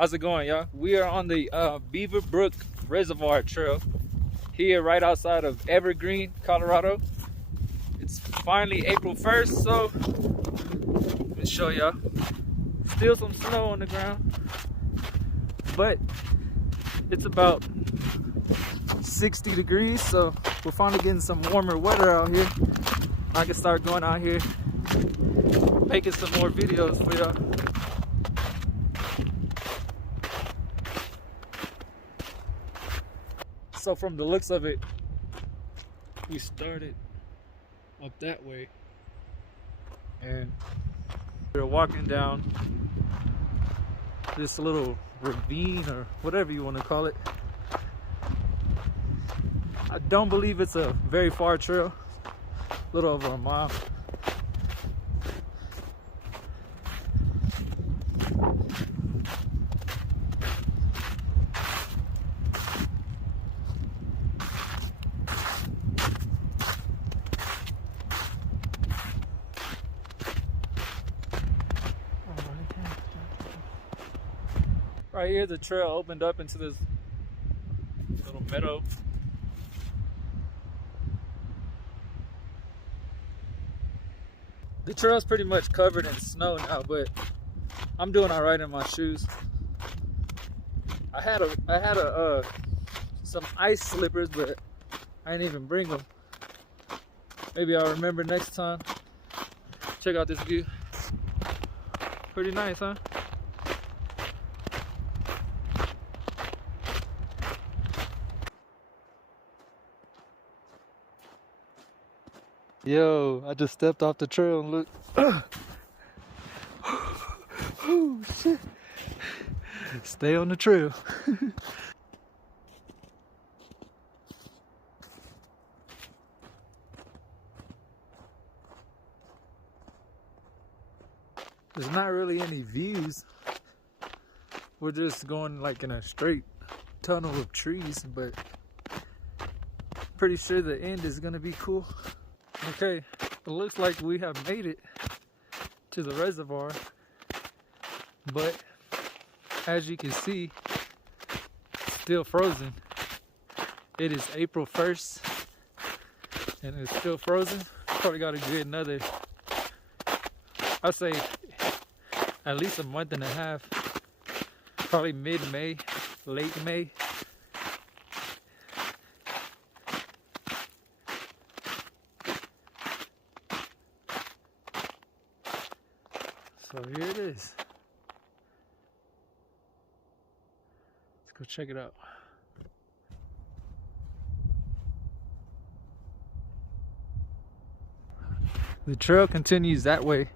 How's it going, y'all? We are on the Beaverbrook Reservoir trail here right outside of Evergreen, Colorado. It's finally April 1st, so let me show y'all. Still some snow on the ground, but it's about 60 degrees, so we're finally getting some warmer weather out here. I can start going out here making some more videos for y'all. So from the looks of it, we started up that way and we're walking down this little ravine or whatever you want to call it. I don't believe it's a very far trail, a little over a mile. Right here, the trail opened up into this little meadow. The trail's pretty much covered in snow now, but I'm doing all right in my shoes. I had some ice slippers, but I didn't even bring them. Maybe I'll remember next time. Check out this view. Pretty nice, huh? Yo, I just stepped off the trail and look. Oh shit. Stay on the trail. There's not really any views. We're just going like in a straight tunnel of trees, but pretty sure the end is gonna be cool. Okay, it looks like we have made it to the reservoir, but as you can see, it's still frozen. It is April 1st and it's still frozen. Probably got to get another, I'd say at least a month and a half, probably mid-May, late May. So here it is. Let's go check it out. The trail continues that way,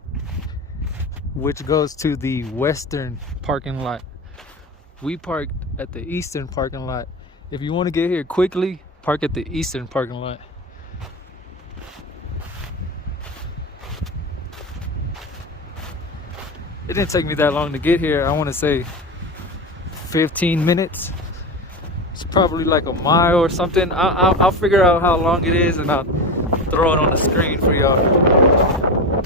which goes to the western parking lot. We parked at the eastern parking lot. If you want to get here quickly, park at the eastern parking lot. It didn't take me that long to get here. I want to say 15 minutes. It's probably like a mile or something. I'll figure out how long it is and I'll throw it on the screen for y'all.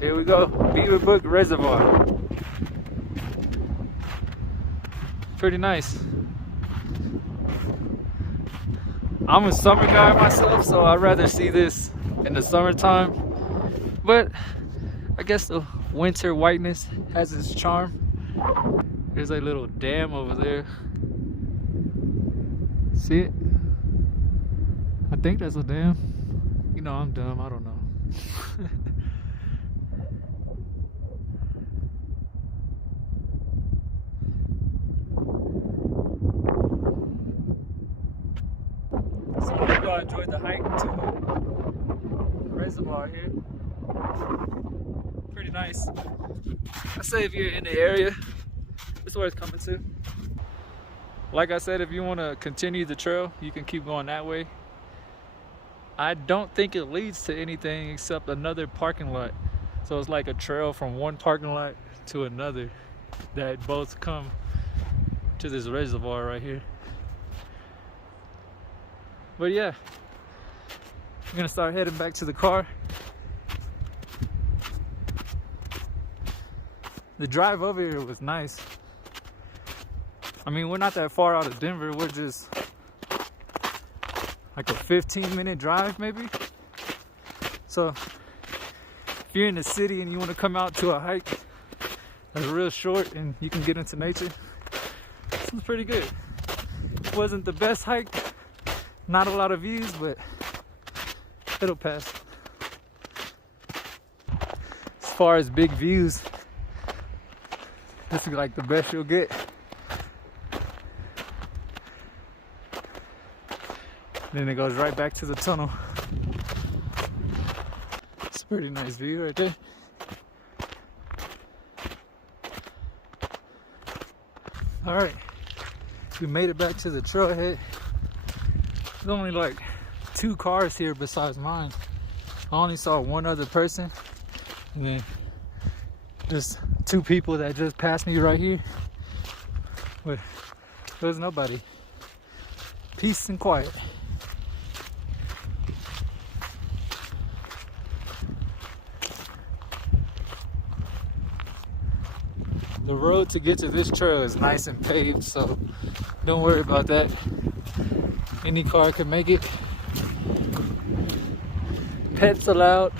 Here we go, Beaverbrook Reservoir. Pretty nice. I'm a summer guy myself, so I'd rather see this in the summertime. But I guess the winter whiteness has its charm. There's a little dam over there. See it? I think that's a dam. You know, I'm dumb, I don't know. So I hope y'all enjoyed the hike to the reservoir here. Pretty nice. I say if you're in the area, it's worth coming to. Like I said, if you want to continue the trail, you can keep going that way. I don't think it leads to anything except another parking lot. So it's like a trail from one parking lot to another that both come to this reservoir right here. But yeah, I'm gonna start heading back to the car. The drive over here was nice. I mean, we're not that far out of Denver. We're just like a 15-minute drive maybe. So if you're in the city and you want to come out to a hike that's real short and you can get into nature, this was pretty good. It wasn't the best hike, not a lot of views, but it'll pass. As far as big views, this is like the best you'll get. Then it goes right back to the tunnel. It's a pretty nice view right there. All right, we made it back to the trailhead. There's only like 2 cars here besides mine. I only saw one other person, and then just 2 people that just passed me right here. But there's nobody. Peace and quiet. The road to get to this trail is nice and paved, so don't worry about that. Any car can make it. Pets allowed.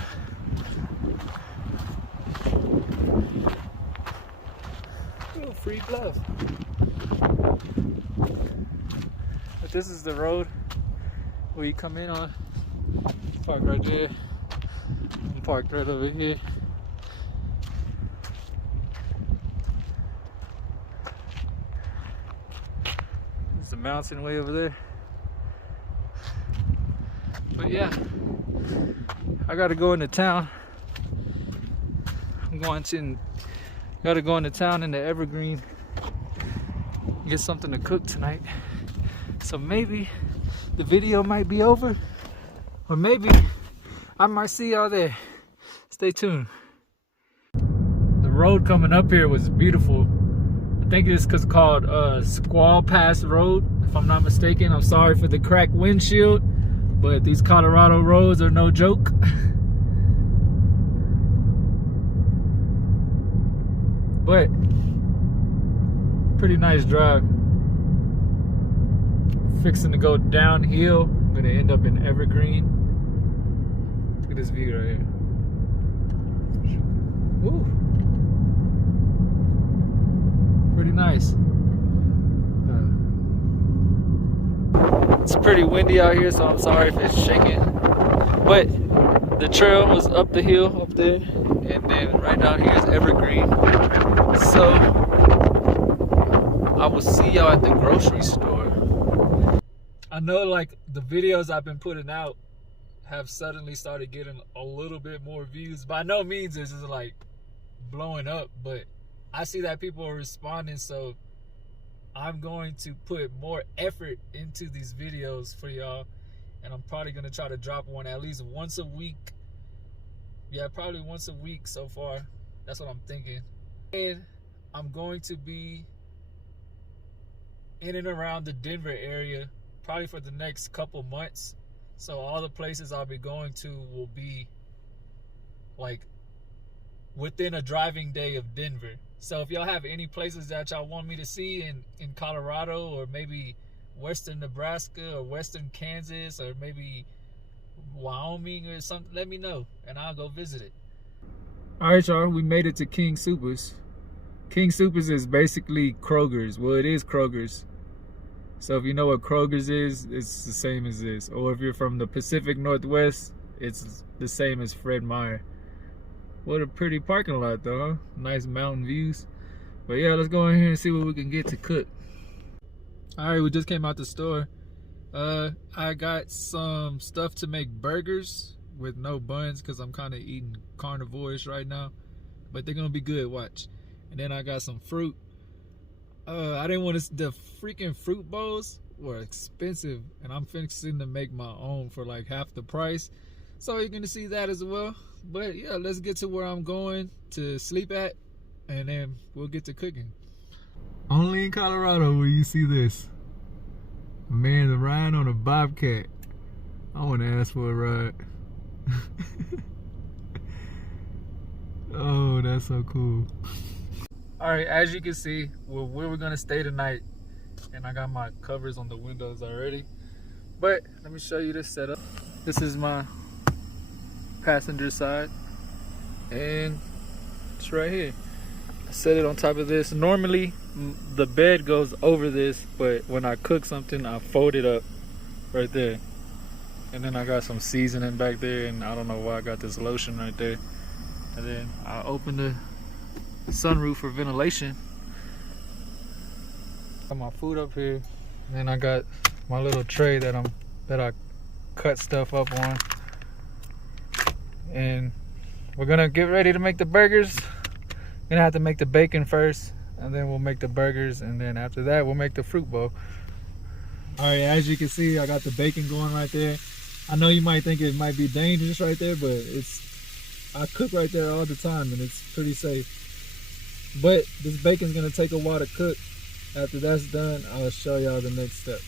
Oh, free glove. But this is the road where you come in on. Park right there. I'm parked right over here. There's the mountain way over there. But yeah, I gotta go into town. Gotta go into town in the Evergreen, get something to cook tonight. So maybe the video might be over, or maybe I might see y'all there. Stay tuned. The road coming up here was beautiful. I think it's called Squall Pass Road, if I'm not mistaken. I'm sorry for the cracked windshield, but these Colorado roads are no joke. But pretty nice drive. Fixing to go downhill. I'm gonna end up in Evergreen. Look at this view right here. Woo. Pretty nice. It's pretty windy out here, so I'm sorry if it's shaking. But the trail was up the hill up there, and then right down here is Evergreen. So I will see y'all at the grocery store. I know like the videos I've been putting out have suddenly started getting a little bit more views. By no means this is like blowing up, but I see that people are responding, so I'm going to put more effort into these videos for y'all, and I'm probably gonna try to drop one at least once a week. Yeah, probably once a week so far. That's what I'm thinking. And I'm going to be in and around the Denver area probably for the next couple months. So all the places I'll be going to will be like within a driving day of Denver. So if y'all have any places that y'all want me to see in Colorado, or maybe western Nebraska or western Kansas, or maybe Wyoming or something, let me know and I'll go visit it. All right, y'all, we made it to King Soopers. King Soopers is basically Kroger's. Well, it is Kroger's. So if you know what Kroger's is, it's the same as this. Or if you're from the Pacific Northwest, it's the same as Fred Meyer. What a pretty parking lot though, huh? Nice mountain views. But yeah, let's go in here and see what we can get to cook. All right, we just came out the store. I got some stuff to make burgers with no buns because I'm kind of eating carnivore-ish right now. But they're gonna be good, watch. And then I got some fruit. I didn't want to, the freaking fruit bowls were expensive, and I'm fixing to make my own for like half the price. So you're gonna see that as well. But yeah, let's get to where I'm going to sleep at, and then we'll get to cooking. Only in Colorado will you see this. A man's riding on a bobcat. I want to ask for a ride. Oh, that's so cool. All right, as you can see, where we're gonna stay tonight and I got my covers on the windows already. But let me show you this setup. This is my passenger side, and it's right here. I set it on top of this. Normally the bed goes over this, but when I cook something I fold it up right there. And then I got some seasoning back there, and I don't know why I got this lotion right there. And then I open the sunroof for ventilation. Got my food up here, and then I got my little tray that I cut stuff up on. And we're gonna get ready to make the burgers. Gonna have to make the bacon first, and then we'll make the burgers, and then after that we'll make the fruit bowl. All right, as you can see, I got the bacon going right there. I know you might think it might be dangerous right there, but I cook right there all the time, and it's pretty safe. But this bacon's gonna take a while to cook. After that's done, I'll show y'all the next step.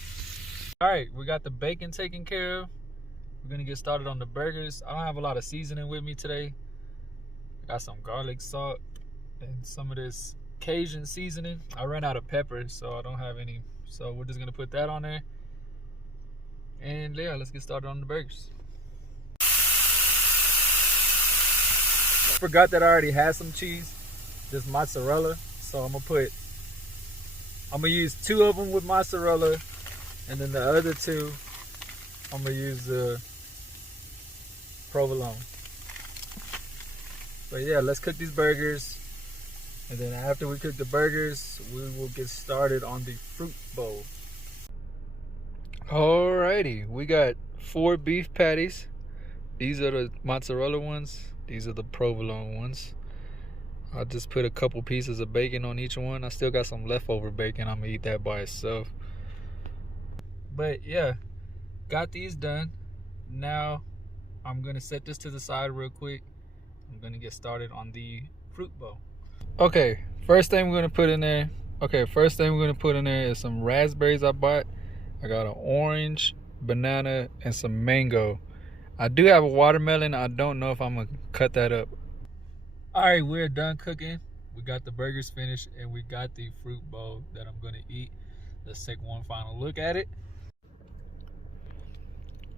All right, we got the bacon taken care of. We're gonna get started on the burgers. I don't have a lot of seasoning with me today. I got some garlic salt and some of this Cajun seasoning. I ran out of pepper, so I don't have any. So we're just gonna put that on there. And yeah, let's get started on the burgers. I forgot that I already had some cheese, this mozzarella. So I'm gonna use 2 of them with mozzarella, and then the other 2, I'm gonna use the provolone. But yeah, let's cook these burgers. And then after we cook the burgers, we will get started on the fruit bowl. Alrighty, we got 4 beef patties. These are the mozzarella ones. These are the provolone ones. I just put a couple pieces of bacon on each one. I still got some leftover bacon. I'm gonna eat that by itself. But yeah, got these done. Now I'm gonna set this to the side real quick. I'm gonna get started on the fruit bowl. Okay, first thing we're gonna put in there. Is some raspberries I bought. I got an orange, banana, and some mango. I do have a watermelon. I don't know if I'm gonna cut that up. All right, we're done cooking. We got the burgers finished, and we got the fruit bowl that I'm gonna eat. Let's take one final look at it.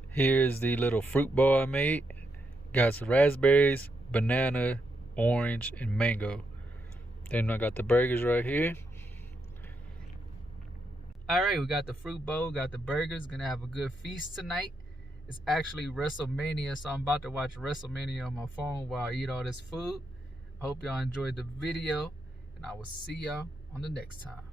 Here's the little fruit bowl I made. Got some raspberries, banana, orange, and mango. Then I got the burgers right here. All right, we got the fruit bowl, got the burgers. Gonna have a good feast tonight. It's actually WrestleMania, so I'm about to watch WrestleMania on my phone while I eat all this food. Hope y'all enjoyed the video, and I will see y'all on the next time.